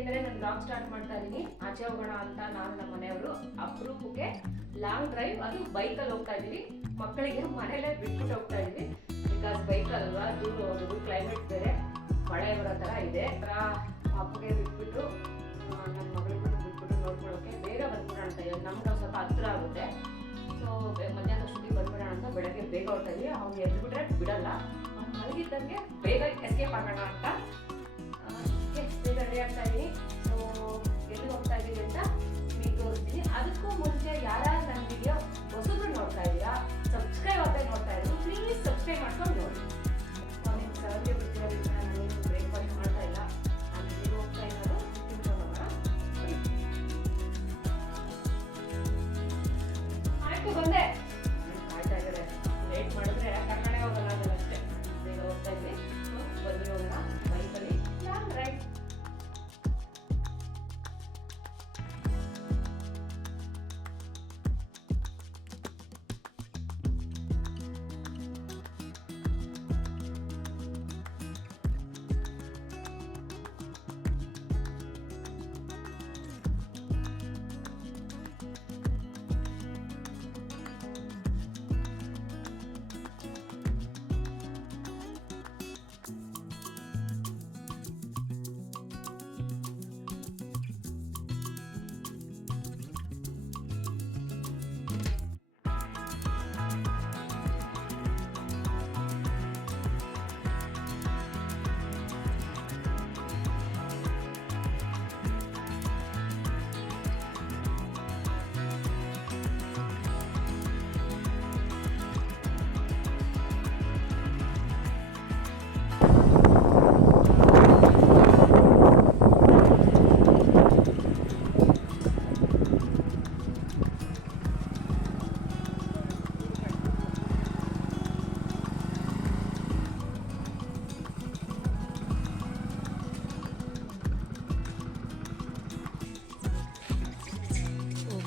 ಇವತ್ತಿಂದಲೇ ನಾನು blog start ಮಾಡ್ತಾ ಇದ್ದೀನಿ. ಆಚೆ ಹೋಗೋಣ ಅಂತ ನಾನು ನಮ್ಮ ಮನೆಯವರು ಅಪರೂಪಕ್ಕೆ ಲಾಂಗ್ ಡ್ರೈವ್, ಅದು ಬೈಕಲ್ಲಿ ಹೋಗ್ತಾ ಇದ್ದೀವಿ. ಮಕ್ಕಳಿಗೆ ಮನೇಲೇ ಬಿಟ್ಬಿಟ್ಟು ಹೋಗ್ತಾ ಇದ್ದೀವಿ. ಬಿಕಾಸ್ ಬೈಕಲ್ವಾ ದೂರ ಹೋಗೋದು, ಕ್ಲೈಮೇಟ್ ಬೇರೆ ಮಳೆ ಬರೋ ಥರ ಇದೆ. ಪಾಪಗೆ ಬಿಟ್ಬಿಟ್ಟು ನನ್ನ ಮಗಳಿಗೂ ಬಿಟ್ಬಿಟ್ಟು ನೋಡ್ಕೊಳ್ಳೋಕೆ ಬೇಗ ಬಂದ್ಬಿಡೋಣ ಅಂತ ಇದ್ದೀವಿ. ನಮ್ಗೆ ಸ್ವಲ್ಪ ಹತ್ತಿರ ಆಗುತ್ತೆ. ಸೊ ಮಧ್ಯಾಹ್ನ ಅಷ್ಟೊತ್ತಿಗೆ ಬಂದ್ಬಿಡೋಣ ಅಂತ ಬೆಳಗ್ಗೆ ಬೇಗ ಹೊರಡ್ತಾ ಇದ್ದೀವಿ. ಅವ್ನು ಎದ್ಬಿಟ್ರೆ ಬಿಡಲ್ಲ, ಅವ್ನು ಮಲಗಿದ್ದಂಗೆ ಬೇಗ ಎಸ್ಕೇಪ್ ಆಗೋಣ ಅಂತ ಬೇಗ ರೆಡಿ ಆಗ್ತಾ ಇದ್ದೀನಿ. ಸೊ ಎಲ್ಲಿ ಹೋಗ್ತಾ ಇದ್ದೀವಿ ಅಂತ ನಿಮಗೆ ತೋರಿಸ್ತೀನಿ. ಅದಕ್ಕೂ ಮುಂಚೆ ಯಾರ್ಯಾರು ನನ್ನ ವಿಡಿಯೋ ಹೊಸಬ್ರು ನೋಡ್ತಾ ಇದ್ದೀರಾ, ಸಬ್ಸ್ಕ್ರೈಬ್ ಆಗದೆ ನೋಡ್ತಾ ಇದ್ರು, ಪ್ಲೀಸ್ ಸಬ್ಸ್ಕ್ರೈಬ್ ಮಾಡ್ಕೊಂಡು ನೋಡಿ. ಮಾರ್ನಿಂಗ್ 7ಗೆ ಬಿಟ್ಟಿರೋದ್ರಿಂದ ನಾನು ಬ್ರೇಕ್ಫಾಸ್ಟ್ ಮಾಡ್ತಾ ಇಲ್ಲ. ನಾನು ಇಲ್ಲಿ ಹೋಗ್ತಾ ಇರೋದು ತಿನ್ಕೊಂಡು ಆಯ್ತು ಬಂದೆ. ಆಯ್ತಾ ಇದ್ದಾರೆ, ಲೇಟ್ ಮಾಡಿದ್ರೆ ಕನ್ನಡ ಹೋಗಲ್ಲ ಅದಲ್ಲ ಅಷ್ಟೇ. ಬೇಗ ಹೋಗ್ತಾ ಇದ್ವಿ. ಬನ್ನಿ ಹೋಗೋಣ ಬೈಕಲ್ಲಿ ಲಾಂಗ್ ಡ್ರೈವ್.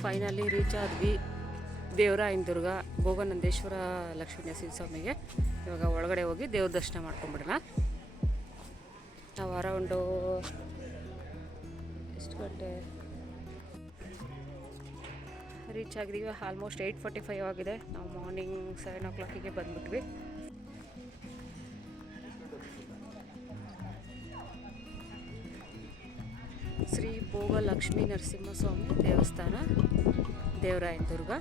ಫೈನಲಿ ರೀಚ್ ಆದ್ವಿ ದೇವರಾಯನದುರ್ಗ ಭೋಗನಂದೇಶ್ವರ ಲಕ್ಷ್ಮೀ ನರಸಿಂಹಸ್ವಾಮಿಗೆ. ಇವಾಗ ಒಳಗಡೆ ಹೋಗಿ ದೇವ್ರ ದರ್ಶನ ಮಾಡ್ಕೊಂಬಿಡೋಣ. ನಾವು ಅರೌಂಡು ಎಷ್ಟು ಗಂಟೆ ರೀಚ್ ಆಗಿದ್ದೀವಿ? ಆಲ್ಮೋಸ್ಟ್ 8:45 ಆಗಿದೆ. ನಾವು ಮಾರ್ನಿಂಗ್ 7 o'clock ಬಂದ್ಬಿಟ್ವಿ. ಶ್ರೀ ಭೋಗಲಕ್ಷ್ಮೀ ನರಸಿಂಹಸ್ವಾಮಿ ದೇವಸ್ಥಾನ ದೇವರಾಯನದುರ್ಗ.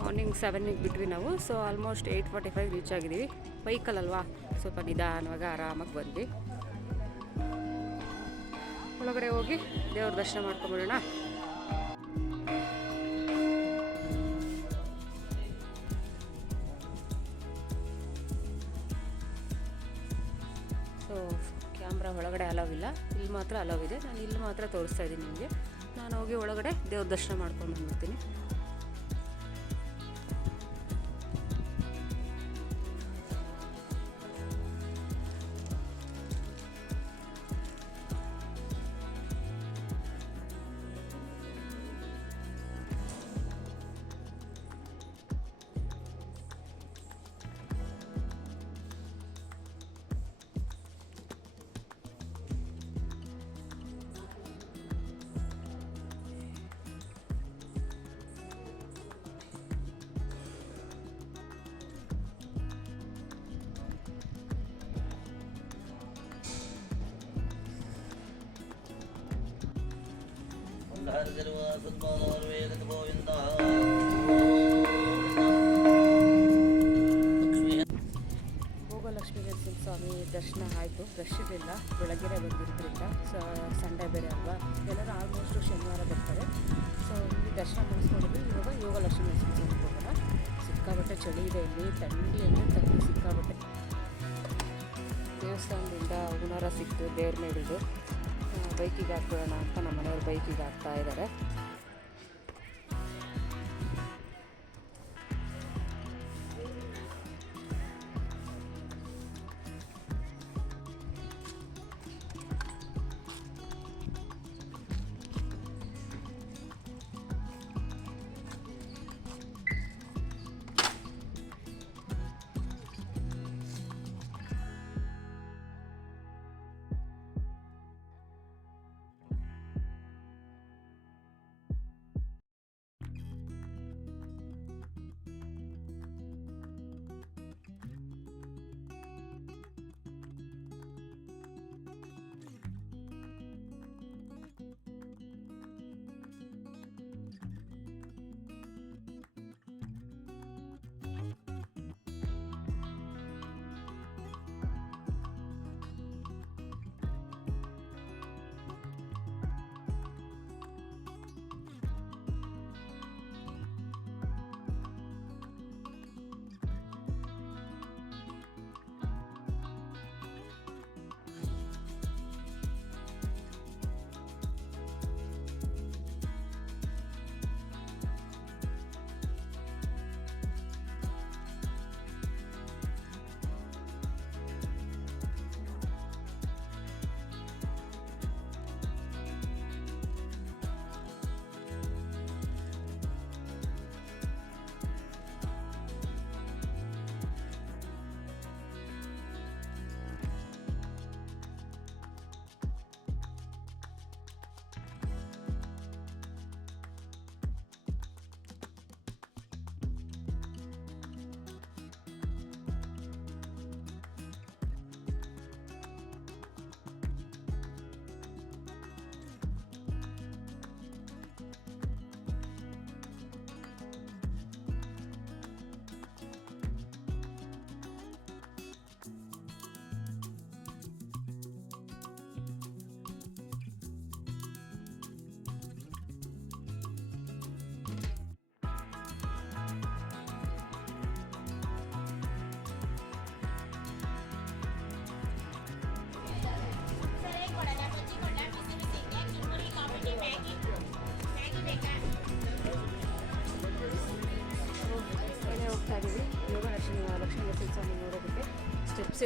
ಮಾರ್ನಿಂಗ್ 7ಗೆ ಬಿಟ್ವಿ ನಾವು. ಸೊ ಆಲ್ಮೋಸ್ಟ್ 8:45 ರೀಚ್ ಆಗಿದ್ದೀವಿ. ಬೈಕಲ್ಲಲ್ವಾ ಸ್ವಲ್ಪ ನಿಧಾನವಾಗಿ ಆರಾಮಾಗಿ ಬಂದ್ವಿ. ಒಳಗಡೆ ಹೋಗಿ ದೇವ್ರ ದರ್ಶನ ಮಾಡ್ಕೊಂಬಿಡೋಣ. ಸೊ ಕ್ಯಾಮ್ರಾ ಒಳಗಡೆ ಅಲೌ ಇಲ್ಲ, ಇಲ್ಲಿ ಮಾತ್ರ ಅಲೌ ಇದೆ. ನಾನು ಇಲ್ಲಿ ಮಾತ್ರ ತೋರಿಸ್ತಾ ಇದ್ದೀನಿ ನಿಮಗೆ. ನಾನು ಹೋಗಿ ಒಳಗಡೆ ದೇವ್ರ ದರ್ಶನ ಮಾಡ್ಕೊಂಡು ಬಂದ್ಬಿಡ್ತೀನಿ. ಭೋಗಲಕ್ಷ್ಮೀ ನರಸಿಂಹಸ್ವಾಮಿ ದರ್ಶನ ಆಯಿತು. ರಶ್ ಇರಲಿಲ್ಲ, ಬೆಳಗ್ಗೆ ಬಂದಿರೋದ್ರಿಂದ. ಸಂಡೇ ಬೇರೆ ಅಲ್ವಾ, ಎಲ್ಲರೂ ಆಲ್ಮೋಸ್ಟು ಶನಿವಾರ ಬರ್ತಾರೆ. ಸೊ ಇಲ್ಲಿ ದರ್ಶನ ಮುಗಿಸ್ಕೊಂಡಿದ್ವಿ. ಇವಾಗ ಯೋಗಲಕ್ಷ್ಮೀ ನರಸಿಂಹಸ್ವಾಮಿಗೆ ಹೋಗೋಣ. ಸಿಕ್ಕಾಬಟ್ಟೆ ಚಳಿ ಇದೆ ಇಲ್ಲಿ, ಥಂಡಿ ಅಂದರೆ ಥಂಡಿ ಸಿಕ್ಕಾಬಟ್ಟೆ. ದೇವಸ್ಥಾನದಿಂದ ಹುಣಾರ ಸಿಕ್ತು ದೇವ್ರ ಮೇಲಿದ್ದು. ಬೈಕಿಗೆ ಹಾಕ್ಬಿಡೋಣ ಅಂತ ನಮ್ಮ ಮನೆಯವ್ರು ಬೈಕಿಗೆ ಹಾಕ್ತಾ ಇದ್ದಾರೆ.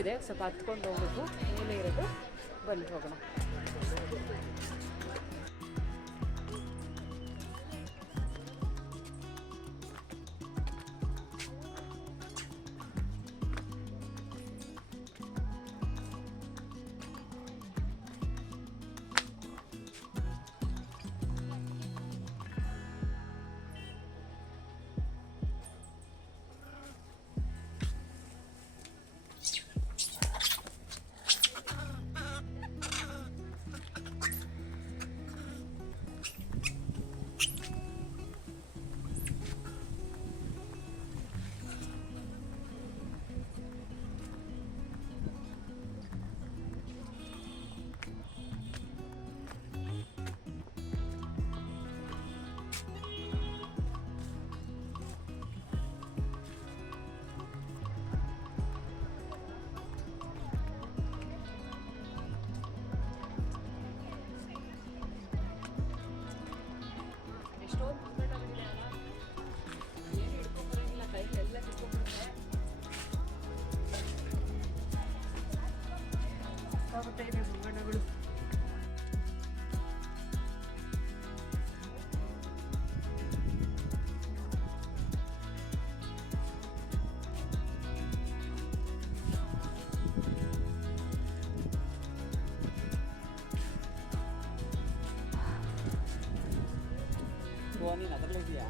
ಇದೆ, ಸ್ವಲ್ಪ ಹತ್ಕೊಂಡು ಹೋಗ್ಬೇಕು. ಮೇಲೆ ಇರೋದು, ಬನ್ನಿ ಹೋಗೋಣ. ನೀನು ಅದರಲ್ಲೇ ಇದೆಯಾ?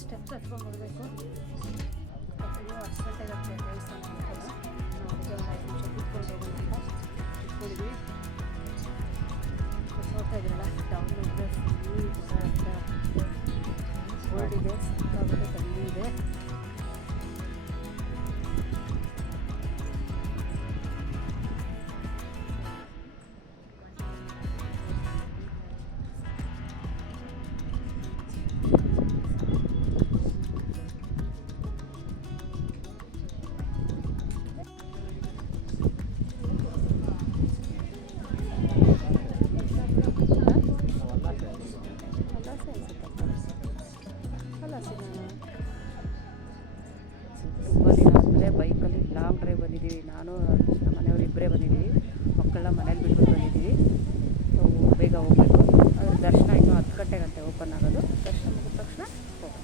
ಸ್ಟೆಪ್ ಹತ್ಕೊಂಡು ಬರಬೇಕು. ಅಯ್ಯೋ 10 ಗಂಟೆಗೆ ಆಗ್ತದೆ ದೇವಸ್ಥಾನ ಅಂತಲ್ಲ. ನಾವು ಅದಕ್ಕೆ ಒಂದು 5 ನಿಮಿಷ ಕೂತ್ಕೊಂಡು ಹೋಗೋಣ ಅಂತ ಕೂತ್ಕೊಂಡಿದ್ವಿ. ನೋಡ್ತಾ ಇದ್ದೀರಲ್ಲ, ಡೌನ್ ಹೋದರೆ ರೋಡ್ ಇದೆ, ಸಿಕ್ಕಾಗುತ್ತೆ ತಣ್ಣಿ ಇದೆ. ತುಂಬ ದಿನ ಆದಮೇಲೆ ಬೈಕಲ್ಲಿ ಲಾಂಗ್ ಡ್ರೈವ್ ಬಂದಿದ್ದೀವಿ. ನಾನು ನಮ್ಮ ಮನೆಯವರು ಇಬ್ಬರೇ ಬಂದಿದ್ದೀವಿ. ಮಕ್ಕಳನ್ನ ಮನೇಲಿ ಬಿಟ್ಬಿಟ್ಟು ಬಂದಿದ್ದೀವಿ. ಬೇಗ ಹೋಗಬೇಕು. ಅದ್ರ ದರ್ಶನ ಇನ್ನೂ 10 ಗಂಟೆಗಂತೆ ಓಪನ್ ಆಗೋದು. ದರ್ಶನ ಮುಗಿದ ತಕ್ಷಣ ಹೋಗೋಣ.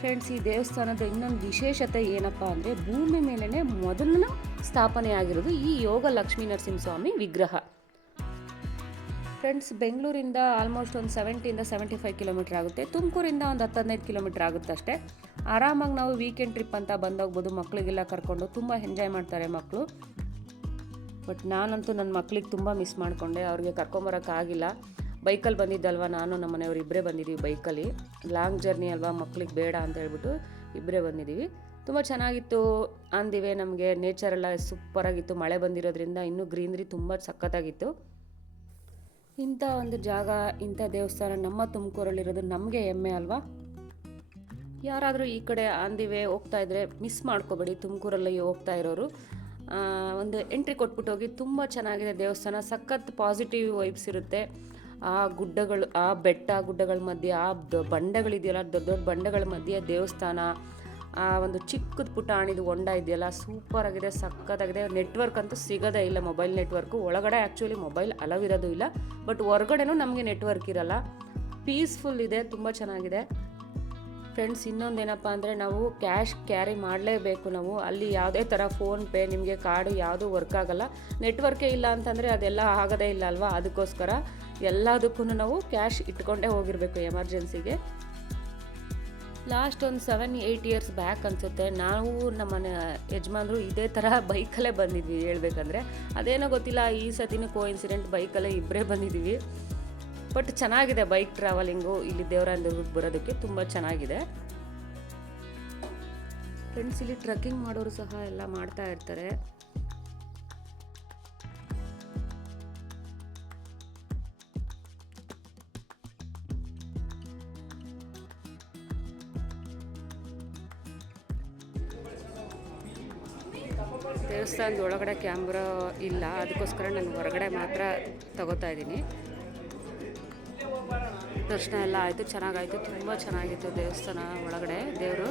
ಫ್ರೆಂಡ್ಸ್, ಈ ದೇವಸ್ಥಾನದ ಇನ್ನೊಂದು ವಿಶೇಷತೆ ಏನಪ್ಪ ಅಂದರೆ ಭೂಮಿ ಮೇಲೇ ಮೊದಲು ಸ್ಥಾಪನೆ ಆಗಿರೋದು ಈ ಯೋಗ ಲಕ್ಷ್ಮೀ ನರಸಿಂಹಸ್ವಾಮಿ ವಿಗ್ರಹ. ಫ್ರೆಂಡ್ಸ್, ಬೆಂಗಳೂರಿಂದ ಆಲ್ಮೋಸ್ಟ್ ಒಂದು 70-75 ಕಿಲೋಮೀಟ್ರ್ ಆಗುತ್ತೆ. ತುಮಕೂರಿಂದ ಒಂದು 10-15 ಕಿಲೋಮೀಟ್ರ್ ಆಗುತ್ತೆ ಅಷ್ಟೇ. ಆರಾಮಾಗಿ ನಾವು ವೀಕೆಂಡ್ ಟ್ರಿಪ್ ಅಂತ ಬಂದೋಗ್ಬೋದು. ಮಕ್ಕಳಿಗೆಲ್ಲ ಕರ್ಕೊಂಡು ತುಂಬ ಎಂಜಾಯ್ ಮಾಡ್ತಾರೆ ಮಕ್ಕಳು. ಬಟ್ ನಾನಂತೂ ನನ್ನ ಮಕ್ಕಳಿಗೆ ತುಂಬ ಮಿಸ್ ಮಾಡಿಕೊಂಡೆ, ಅವ್ರಿಗೆ ಕರ್ಕೊಂಬರೋಕ್ಕಾಗಿಲ್ಲ. ಬೈಕಲ್ಲಿ ಬಂದಿದ್ದಲ್ವ, ನಾನು ನಮ್ಮ ಮನೆಯವರು ಇಬ್ಬರೇ ಬಂದಿದ್ದೀವಿ ಬೈಕಲ್ಲಿ. ಲಾಂಗ್ ಜರ್ನಿ ಅಲ್ವಾ, ಮಕ್ಳಿಗೆ ಬೇಡ ಅಂತ ಹೇಳ್ಬಿಟ್ಟು ಇಬ್ಬರೇ ಬಂದಿದ್ದೀವಿ. ತುಂಬ ಚೆನ್ನಾಗಿತ್ತು. ಅಂದಿವೆ ನಮಗೆ ನೇಚರೆಲ್ಲ ಸೂಪರಾಗಿತ್ತು. ಮಳೆ ಬಂದಿರೋದ್ರಿಂದ ಇನ್ನೂ ಗ್ರೀನ್ರಿ ತುಂಬ ಸಖತ್ತಾಗಿತ್ತು. ಇಂಥ ಒಂದು ಜಾಗ, ಇಂಥ ದೇವಸ್ಥಾನ ನಮ್ಮ ತುಮಕೂರಲ್ಲಿರೋದು ನಮಗೆ ಹೆಮ್ಮೆ ಅಲ್ವಾ. ಯಾರಾದರೂ ಈ ಕಡೆ ಅಂದಿವೆ ಹೋಗ್ತಾ ಇದ್ದರೆ ಮಿಸ್ ಮಾಡ್ಕೋಬೇಡಿ. ತುಮಕೂರಲ್ಲಿ ಹೋಗ್ತಾ ಇರೋರು ಒಂದು ಎಂಟ್ರಿ ಕೊಟ್ಬಿಟ್ಟು ಹೋಗಿ. ತುಂಬ ಚೆನ್ನಾಗಿದೆ ದೇವಸ್ಥಾನ, ಸಖತ್ ಪಾಸಿಟಿವ್ ವೈಬ್ಸ್ ಇರುತ್ತೆ. ಆ ಗುಡ್ಡಗಳು, ಆ ಬೆಟ್ಟ ಗುಡ್ಡಗಳ ಮಧ್ಯೆ ಆ ಬಂಡೆಗಳಿದೆಯಲ್ಲ, ದೊಡ್ಡ ದೊಡ್ಡ ಬಂಡೆಗಳ ಮಧ್ಯೆ ದೇವಸ್ಥಾನ, ಆ ಒಂದು ಚಿಕ್ಕದ ಪುಟಾಣಿದು ಹೊಂಡ ಇದೆಯಲ್ಲ, ಸೂಪರಾಗಿದೆ, ಸಖತ್ತಾಗಿದೆ. ನೆಟ್ವರ್ಕ್ ಅಂತೂ ಸಿಗೋದೇ ಇಲ್ಲ, ಮೊಬೈಲ್ ನೆಟ್ವರ್ಕು. ಒಳಗಡೆ ಆ್ಯಕ್ಚುಲಿ ಮೊಬೈಲ್ ಅಲವ್ ಇರೋದು ಇಲ್ಲ, ಬಟ್ ಹೊರಗಡೆನೂ ನಮಗೆ ನೆಟ್ವರ್ಕ್ ಇರಲ್ಲ. ಪೀಸ್ಫುಲ್ ಇದೆ, ತುಂಬ ಚೆನ್ನಾಗಿದೆ. ಫ್ರೆಂಡ್ಸ್, ಇನ್ನೊಂದೇನಪ್ಪ ಅಂದರೆ ನಾವು ಕ್ಯಾಶ್ ಕ್ಯಾರಿ ಮಾಡಲೇಬೇಕು. ನಾವು ಅಲ್ಲಿ ಯಾವುದೇ ಥರ ಫೋನ್ಪೇ, ನಿಮಗೆ ಕಾರ್ಡು ಯಾವುದೂ ವರ್ಕ್ ಆಗೋಲ್ಲ. ನೆಟ್ವರ್ಕೇ ಇಲ್ಲ ಅಂತಂದರೆ ಅದೆಲ್ಲ ಆಗೋದೇ ಇಲ್ಲ ಅಲ್ವಾ. ಅದಕ್ಕೋಸ್ಕರ ಎಲ್ಲದಕ್ಕೂ ನಾವು ಕ್ಯಾಶ್ ಇಟ್ಕೊಂಡೇ ಹೋಗಿರಬೇಕು ಎಮರ್ಜೆನ್ಸಿಗೆ. ಲಾಸ್ಟ್ ಒಂದು 7-8 ಇಯರ್ಸ್ ಬ್ಯಾಕ್ ಅನಿಸುತ್ತೆ, ನಾವು ನಮ್ಮ ಯಜಮಾನ್ರು ಇದೇ ಥರ ಬೈಕಲ್ಲೇ ಬಂದಿದ್ವಿ ಹೇಳ್ಬೇಕಂದ್ರೆ. ಅದೇನೋ ಗೊತ್ತಿಲ್ಲ, ಈ ಸತಿನೂ ಕೋಇನ್ಸಿಡೆಂಟ್ ಬೈಕಲ್ಲೇ ಇಬ್ಬರೇ ಬಂದಿದ್ದೀವಿ. ಬಟ್ ಚೆನ್ನಾಗಿದೆ ಬೈಕ್ ಟ್ರಾವೆಲಿಂಗು. ಇಲ್ಲಿ ದೇವರಾಯನದುರ್ಗಕ್ಕೆ ಬರೋದಕ್ಕೆ ತುಂಬ ಚೆನ್ನಾಗಿದೆ. ಫ್ರೆಂಡ್ಸ್, ಇಲ್ಲಿ ಟ್ರೆಕ್ಕಿಂಗ್ ಮಾಡೋರು ಸಹ ಎಲ್ಲ ಮಾಡ್ತಾ ಇರ್ತಾರೆ. ದೇವಸ್ಥಾನದ ಒಳಗಡೆ ಕ್ಯಾಮ್ರಾ ಇಲ್ಲ, ಅದಕ್ಕೋಸ್ಕರ ನಾನು ಹೊರಗಡೆ ಮಾತ್ರ ತಗೋತಾ ಇದ್ದೀನಿ. ದರ್ಶನ ಎಲ್ಲ ಆಯಿತು, ಚೆನ್ನಾಗಾಯಿತು, ತುಂಬ ಚೆನ್ನಾಗಿತ್ತು ದೇವಸ್ಥಾನ ಒಳಗಡೆ ದೇವರು.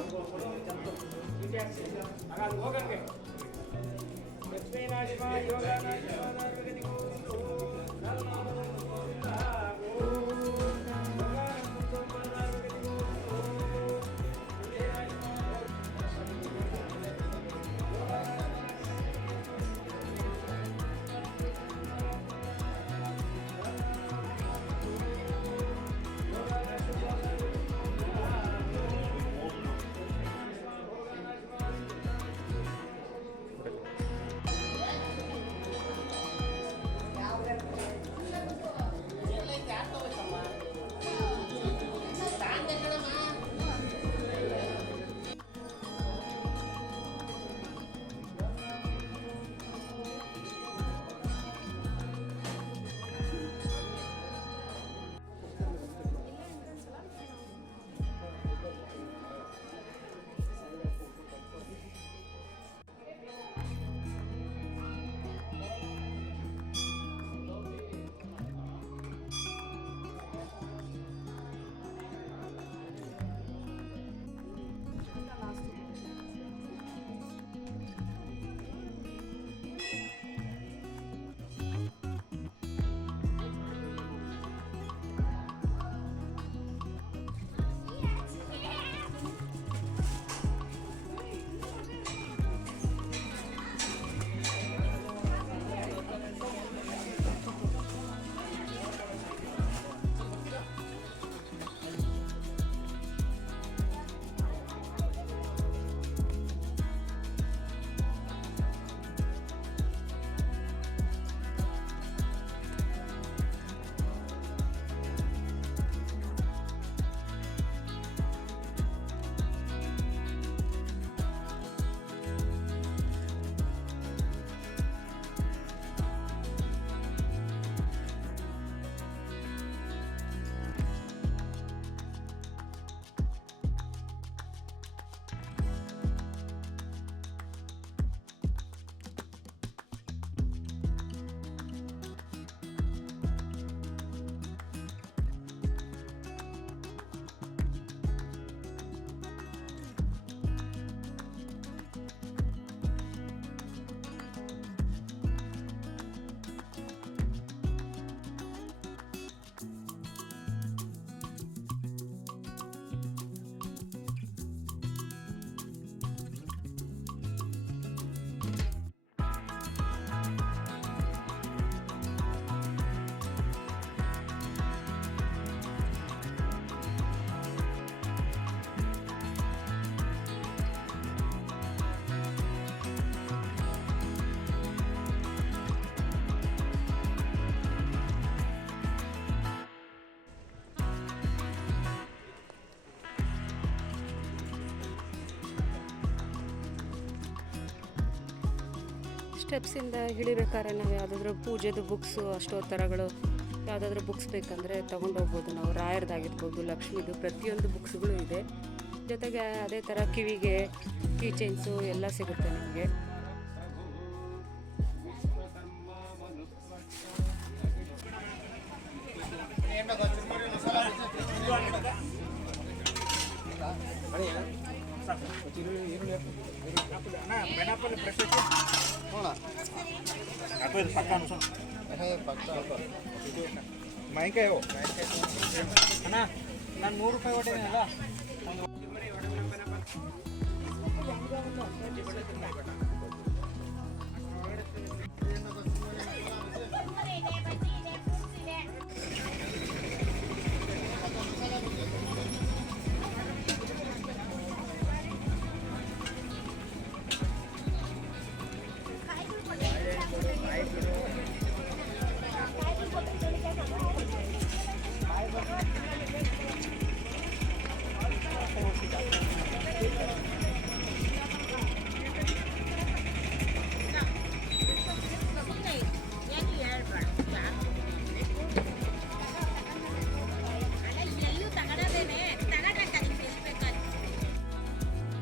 ಸ್ಟೆಪ್ಸಿಂದ ಇಳಿಬೇಕಾದ್ರೆ ನಾವು ಯಾವುದಾದ್ರೂ ಪೂಜೆದು ಬುಕ್ಸು ಅಷ್ಟೋತ್ತರಗಳು ಯಾವುದಾದ್ರೂ ಬುಕ್ಸ್ ಬೇಕಂದರೆ ತೊಗೊಂಡೋಗ್ಬೋದು ನಾವು. ರಾಯರ್ದಾಗಿರ್ಬೋದು, ಲಕ್ಷ್ಮಿದು ಪ್ರತಿಯೊಂದು ಬುಕ್ಸ್ಗಳು ಇದೆ. ಜೊತೆಗೆ ಅದೇ ಥರ ಕಿವಿಗೆ ಕೀ ಚೈನ್ಸು ಎಲ್ಲ ಸಿಗುತ್ತೆ ನಿಮಗೆ. ಮಾವಿನಕಾಯಿ ಅಣ್ಣ, ನಾನು 100 ರೂಪಾಯಿ ಹೊಟ್ಟಿದ್ದೀನಲ್ಲ.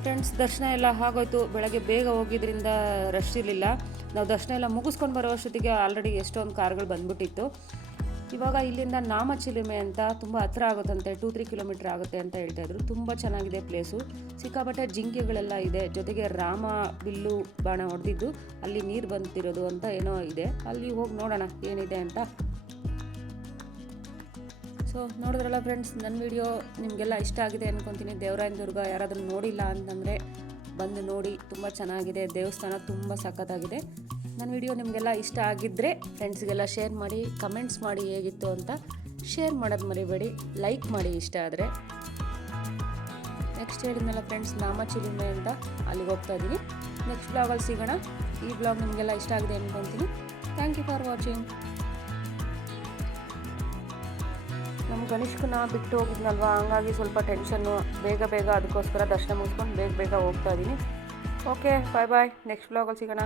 ಫ್ರೆಂಡ್ಸ್, ದರ್ಶನ ಎಲ್ಲ ಆಗೋಯ್ತು. ಬೆಳಗ್ಗೆ ಬೇಗ ಹೋಗಿದ್ರಿಂದ ರಶ್ ಇರಲಿಲ್ಲ. ನಾವು ದರ್ಶನ ಎಲ್ಲ ಮುಗಿಸ್ಕೊಂಡು ಬರೋ ಅಷ್ಟೊತ್ತಿಗೆ ಆಲ್ರೆಡಿ ಎಷ್ಟೊಂದು ಕಾರ್ಗಳು ಬಂದ್ಬಿಟ್ಟಿತ್ತು. ಇವಾಗ ಇಲ್ಲಿಂದ ನಾಮಚಿಲುಮೆ ಅಂತ ತುಂಬ ಹತ್ರ ಆಗುತ್ತಂತೆ, 2-3 ಕಿಲೋಮೀಟ್ರ್ ಆಗುತ್ತೆ ಅಂತ ಹೇಳ್ತಾಯಿದ್ರು. ತುಂಬ ಚೆನ್ನಾಗಿದೆ ಪ್ಲೇಸು. ಸಿಕ್ಕಾಪಟ್ಟೆ ಜಿಂಕೆಗಳೆಲ್ಲ ಇದೆ. ಜೊತೆಗೆ ರಾಮ ಬಿಲ್ಲು ಬಾಣ ಹೊಡೆದಿದ್ದು ಅಲ್ಲಿ ನೀರು ಬಂತಿರೋದು ಅಂತ ಏನೋ ಇದೆ. ಅಲ್ಲಿ ಹೋಗಿ ನೋಡೋಣ ಏನಿದೆ ಅಂತ. ಸೊ ನೋಡಿದ್ರಲ್ಲ ಫ್ರೆಂಡ್ಸ್, ನನ್ನ ವಿಡಿಯೋ ನಿಮಗೆಲ್ಲ ಇಷ್ಟ ಆಗಿದೆ ಅಂದ್ಕೊತೀನಿ. ದೇವರಾಯನ ದುರ್ಗ ಯಾರಾದರೂ ನೋಡಿಲ್ಲ ಅಂತಂದರೆ ಬಂದು ನೋಡಿ, ತುಂಬ ಚೆನ್ನಾಗಿದೆ. ದೇವಸ್ಥಾನ ತುಂಬ ಸಖತ್ತಾಗಿದೆ. ನನ್ನ ವಿಡಿಯೋ ನಿಮಗೆಲ್ಲ ಇಷ್ಟ ಆಗಿದ್ದರೆ ಫ್ರೆಂಡ್ಸ್ಗೆಲ್ಲ ಶೇರ್ ಮಾಡಿ, ಕಮೆಂಟ್ಸ್ ಮಾಡಿ ಹೇಗಿತ್ತು ಅಂತ. ಶೇರ್ ಮಾಡೋದು ಮರಿಬೇಡಿ, ಲೈಕ್ ಮಾಡಿ ಇಷ್ಟ ಆದರೆ. ನೆಕ್ಸ್ಟ್ ಹೇಳಿದ್ನಲ್ಲ ಫ್ರೆಂಡ್ಸ್, ನಾಮಚಿಲುಮೆ ಅಂತ, ಅಲ್ಲಿಗೆ ಹೋಗ್ತಾ ಇದ್ದೀನಿ. ನೆಕ್ಸ್ಟ್ ಬ್ಲಾಗಲ್ಲಿ ಸಿಗೋಣ. ಈ ಬ್ಲಾಗ್ ನಿಮಗೆಲ್ಲ ಇಷ್ಟ ಆಗಿದೆ ಅಂದ್ಕೊತೀನಿ. Thank you for watching. ನಮ್ಮ ಗಣೇಶಕನ ಬಿಟ್ಟು ಹೋಗಿದ್ನಲ್ವ, ಹಂಗಾಗಿ ಸ್ವಲ್ಪ ಟೆನ್ಷನ್ನು. ಬೇಗ ಅದಕ್ಕೋಸ್ಕರ ದರ್ಶನ ಮುಗಿಸ್ಕೊಂಡು ಬೇಗ ಹೋಗ್ತಾ ಇದ್ದೀನಿ. ಓಕೆ, ಬಾಯ್. ನೆಕ್ಸ್ಟ್ ಬ್ಲಾಗಲ್ಲಿ ಸಿಗೋಣ.